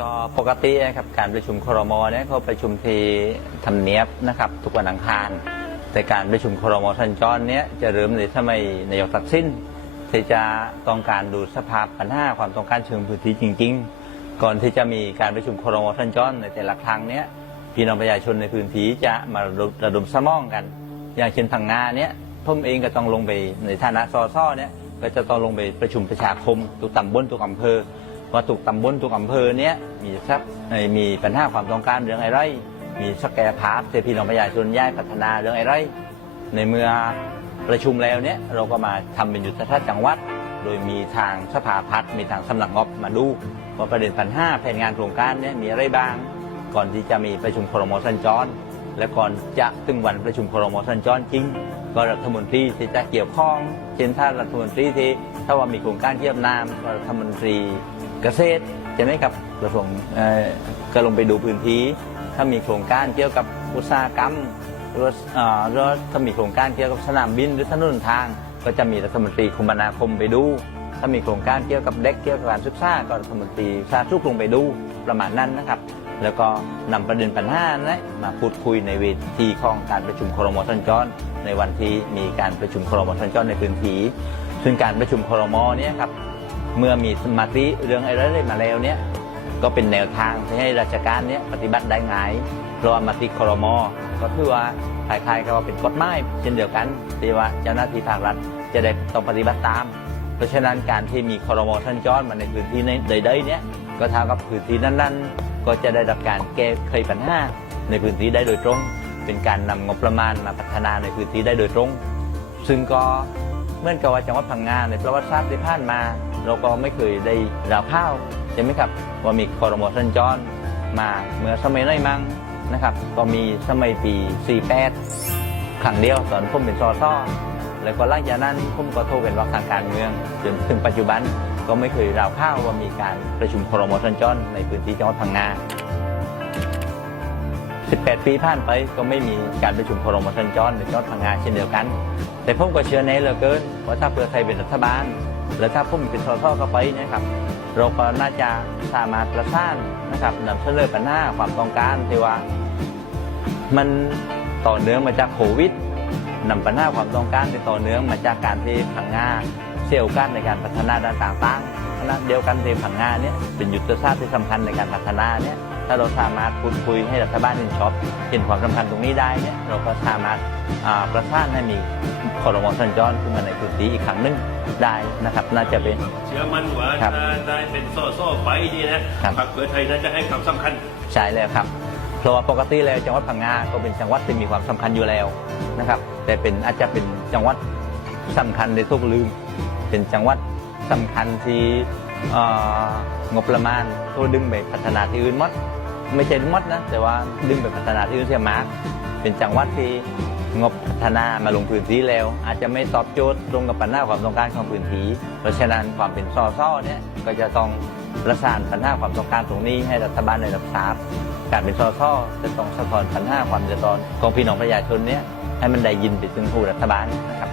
ก็ปกตินะครับการประชุมครมเนี่ยเขาประชุมที่ทำเนียบนะครับทุกวันอังคาร แต่การประชุมครมสัญจรเนี้ยจะเริ่มในสมัยนายกตัดสินที่จะต้องการดูสภาพปัญหาความต้องการเชิงพื้นที่จริง ๆ ก่อนที่จะมีการประชุมครมสัญจรในแต่ละครั้งเนี้ยพี่น้องประชาชนในพื้นที่จะมาระดมสมองกัน อย่างเช่นพังงาเนี้ยผมเองก็ต้องลงไปในฐานะซอซ่อเนี้ยก็จะต้องลงไปประชุมประชาคมทุกตำบลทุกอำเภอ ว่าทุกตำบลทุกอำเภอเนี้ยมีสักเอ่อมีปัญหาความต้องการเรื่องอะไรมีศักยภาพที่พี่น้องประชาชนย้ายพัฒนาเรื่องอะไรในเมื่อประชุมแล้วเนี้ยเราก็มาทำเป็นยุทธศาสตร์จังหวัด โดยมีทางสภาพัฒน์มีทางสำนักงบมาดูว่าประเด็นปัญหาแผนงานโครงการเนี้ยมีอะไรบ้าง ก่อนที่จะมีประชุมครมสัญจร และก่อนจะถึงวันประชุมครมสัญจรจริงก็รัฐมนตรีที่จะเกี่ยวข้องเช่นถ้ารัฐมนตรีที่ถ้าว่ามีโครงการเทียบน้ำก็รัฐมนตรี เกษตรใช่ไหมครับกระทรวงก็ลงไปดูพื้นที่ ถ้ามีโครงการเกี่ยวกับอุตสาหกรรมรือว่าเอ่อหรือว่าถ้ามีโครงการเกี่ยวกับสนามบินหรือถนนทาง ก็จะมีรัฐมนตรีคมนาคมไปดู ถ้ามีโครงการเกี่ยวกับเด็กเกี่ยวกับการศึกษาก็รัฐมนตรีสาธารณสุขลงไปดูประมาณนั้นนะครับแล้วก็นำประเด็นปัญหานั้นมาพูดคุยในเวทีของการประชุมครมสัญจรในวันที่มีการประชุมครมสัญจรในพื้นที่ซึ่งการประชุมครมเนี่ยครับ เมื่อมีสมาธิเรื่องอะไรมาแล้วเนี่ยก็เป็นแนวทางที่ให้ราชการเนี่ยปฏิบัติได้ง่ายเพราะว่ามติครมก็ถือว่าคล้ายๆกับว่าเป็นกฎหมายเช่นเดียวกันที่ว่าเจ้าหน้าที่ภาครัฐจะได้ต้องปฏิบัติตาม เพราะฉะนั้นการที่มีครมสัญจรมาในพื้นที่ในใดๆเนี่ยก็เท่ากับพื้นที่นั้นๆ ก็จะได้รับการแก้ไขปัญหาในพื้นที่ได้โดยตรง เป็นการนำงบประมาณมาพัฒนาในพื้นที่ได้โดยตรง ซึ่งก็เหมื่อนกับว่าจังหวัดพังงาในประวัติศาสตร์ที่ผ่านมา เราก็ไม่เคยได้รับข้าวใช่ไหมครับว่ามีคอรมสัญจรมาเมื่อสมัยน้อยมั้งนะครับ ก็มีสมัยปี 48ครั้งเดียวตอนผมเป็นซอซ่อแล้วก็หลังจากนั้นผมก็โทรเป็นว่าทางการเมืองจนถึงปัจจุบันก็ไม่เคยราวข้าวว่ามีการประชุมครมสัญจรในพื้นที่จังหวัดพังงา 18 ปีผ่านไปก็ไม่มีการประชุมครมสัญจรในจังหวัดพังงาเช่นเดียวกัน แต่ผมก็เชื่อในเหลือเกินว่าถ้าเพื่อไทยเป็นรัฐบาล และถ้าผมเป็นสสเข้าไปนะครับ เราก็น่าจะสามารถประสานนะครับนำเสนอปัญหาความต้องการที่ว่า มันต่อเนื่องมาจากโควิดนำปัญหาความต้องการที่ต่อเนื่องมาจากการที่พังงาเสี่ยวกันในการพัฒนาด้านต่างๆขณะเดียวกันที่พังงาเนี่ยเป็นยุทธศาสตร์ที่สำคัญในการพัฒนาเนี่ย ถ้าเราสามารถพูดคุยให้รัฐบาลเห็นชอบเห็นความสำคัญตรงนี้ได้เนี่ยเราก็สามารถอ่าประสานให้มีคอรมอสัญจรขึ้นมาในพื้นที่อีกครั้งหนึงได้นะครับ น่าจะเป็นเชื่อมั่นว่าครับถ้าได้เป็นโซ่โซ่ไปนี่นะครับพรรคเพื่อไทยน่าจะให้ความสำคัญใช่แล้วครับเพราะว่าปกติแล้วจังหวัดพังงาก็เป็นจังหวัดที่มีความสำคัญอยู่แล้วนะครับ แต่เป็นอาจจะเป็นจังหวัดสำคัญในทุกลืม เป็นจังหวัดสำคัญที่เอ่องบประมาณก็ดึงไปพัฒนาที่อื่นหมด ไม่ใช่ทั้งหมดนะ แต่ว่าดึงไปพัฒนาที่อื่นเสียมากเป็นจังหวัดที่งบพัฒนามาลงพื้นที่แล้ว อาจจะไม่ตอบโจทย์ตรงกับปัญหาความต้องการของพื้นที่เพราะฉะนั้นความเป็นซอซ่อเนี่ยก็จะต้องประสานปัญหาความต้องการตรงนี้ให้รัฐบาลได้รับทราบการเป็นซอซ่อจะต้องสะท้อนปัญหาความเดือดร้อนของพี่น้องประชาชนเนี่ยให้มันได้ยินไปถึงผู้รัฐบาลนะครับ